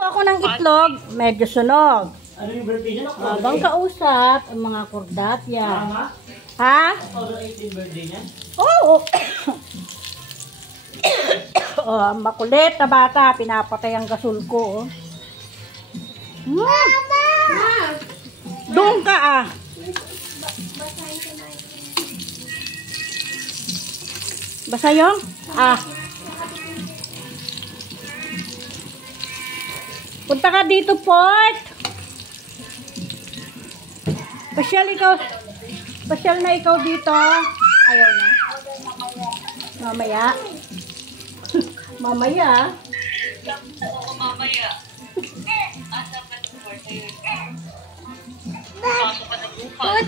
Ako ng itlog, medyo sunog. Ano yung birthday niya? Habang kausap, ang mga kordapya. Mama? Ha? October 18 birthday niya? Oo. Oh, makulit na bata, pinapatay ang gasol ko. Mama! Doon ka ah. Basa yung? Punta ka dito, Port. Pasyal na ikaw dito. Ayaw na. Mamaya. Mamaya.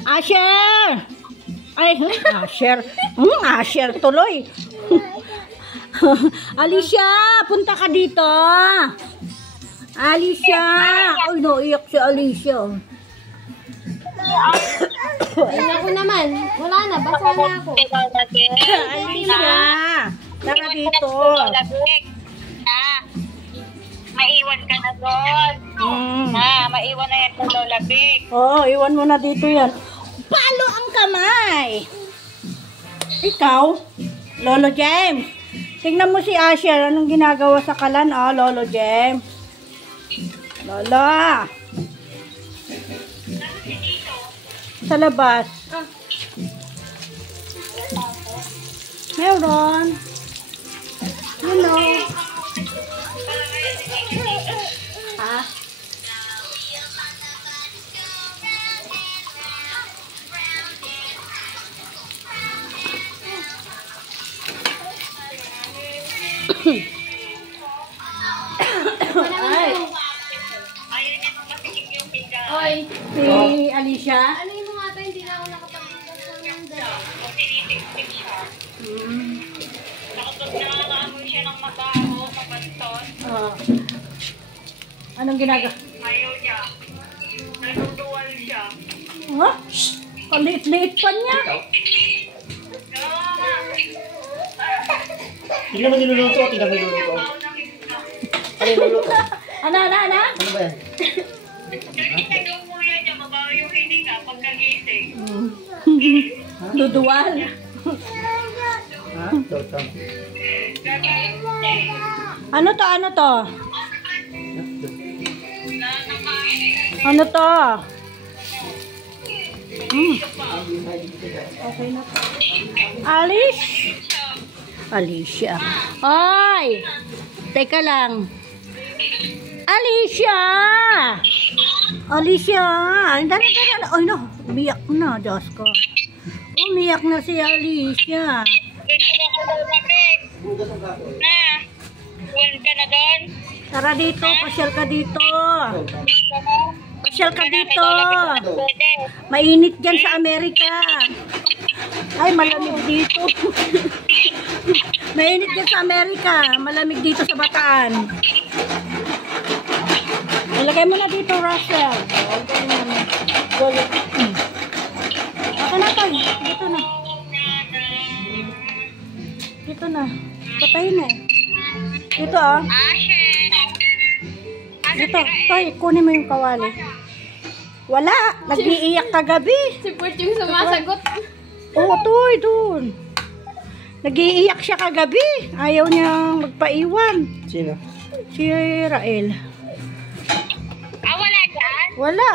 Asher! Ay, Asher. Asher tuloy. Alicia, punta ka dito. Alicia. Ay, naiyak si Alicia. Ay, ako naman. Wala na. Basa na ako. Alicia. Tara dito. Maiwan ka na doon. Maiwan na yan sa lolabig. Oo, iwan mo na dito yan. Palo ang kamay. Ikaw, Lolo James. Tingnan mo si Asher. Anong ginagawa sa kalan? Oh, Lolo James. Lola. Sa labas. Meron. You know. Ha? Ay. Oy. Si Alicia. Ano yung mga ata, hindi na ako nakapag-iwas ng dalawa. Tinitik-tik siya. Nakakaamoy siya ng mabaho, mabanton. Anong ginagawa? Ayaw niya. Nanuduwal siya. Ha? Kalit-liit pa niya. Tingnan mo niluluto. Tingnan mo niluluto. Ano yung niluluto? Ano? Ano ba yan? Kasi yung kuya niya, mabaho yung hininga pagkagising. Duduwal. Ha? Toto. Ano to? Ano to? Okay na to. Alicia. Ay! Teka lang. Alicia! Dali. Ay no, umiyak na, Diyos ko. Umiyak na si Alicia. Huwag ka na doon. Tara dito, pasyal ka dito. Mainit dyan sa Amerika. Ay, malamig dito. Mainit dyan sa Amerika. Malamig dito sa Bataan. Ilagay mo na dito, Russell. Ako na to. Dito na. Patayin na eh. Dito ah. Dito. Toy, kunin mo yung kawali. Wala. Nag-iiyak kagabi. Si Port yung sumasagot. Oo, Toy, dun. Nag-iiyak siya kagabi. Ayaw niyang magpaiwan. Sino? Si Rael. Wala dyan? Wala.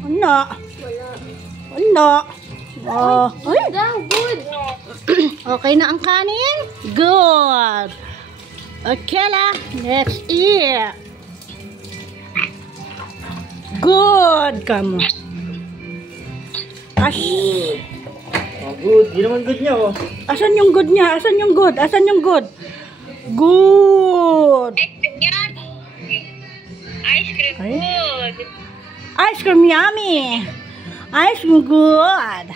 Ano? Oh, ay. Good. Okay na ang kanin? Good. Okay la. Let's eat. Good. Kamu. Ash. Oh, good. Di naman good niya, oh. Asan yung good niya? Asan yung good? Good. Ice cream good. Ice cream yummy. Ice cream good.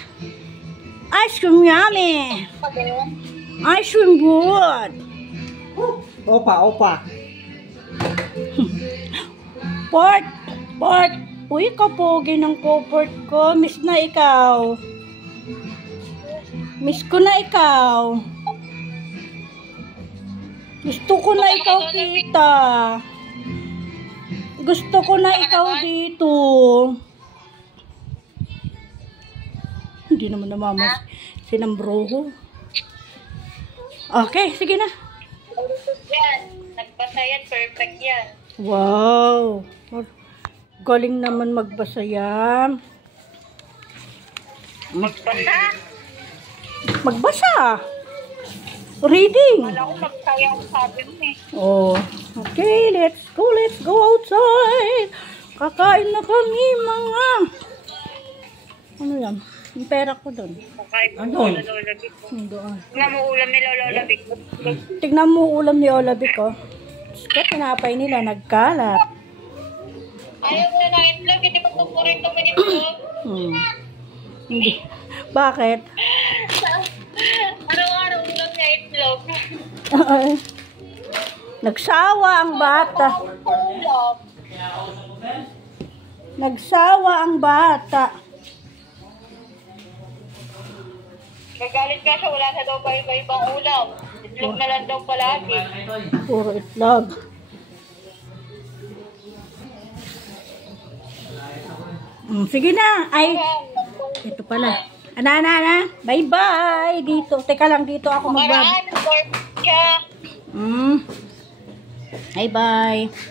Ice cream yummy. Ice cream good. Opa. Port. Uy, kapogi ng Port ko. Miss na ikaw. Miss ko na ikaw. Gusto ko na ikaw, tita. Gusto ko na ikaw dito. Hindi naman namamas. Sinambroho. Okay, sige na. Yan. Nagbasa yan. Perfect yan. Wow. Galing naman magbasa yan. Magbasa. Magbasa. Reading. Wala ko magsayang sabi mo eh. Oh. Okay, let's go outside. Kakain na kami, mga. Ano yan? Yung pera ko doon. Kahit Ano? Lola Vic. Doon. Tingnan mo ulam ni Lola Vic. Tignan mo ulam ni Olabi ko. Kaya tinapay nila, nagkalat. Ayaw mo na itlog. Hindi pa paborito mo itlog. Hindi. Bakit? Araw-araw ulam niya itlog. Nagsawa ang bata. Ulam. Nagsawa ang bata. Nagalit ka siya. Wala na daw ba iba-ibang ulam. Itlog na lang daw palagi. Puro itlog. Sige na. Ay, ito pala. Ana. Bye-bye. Dito. Teka lang, dito ako Maraan. Ka. Bye-bye.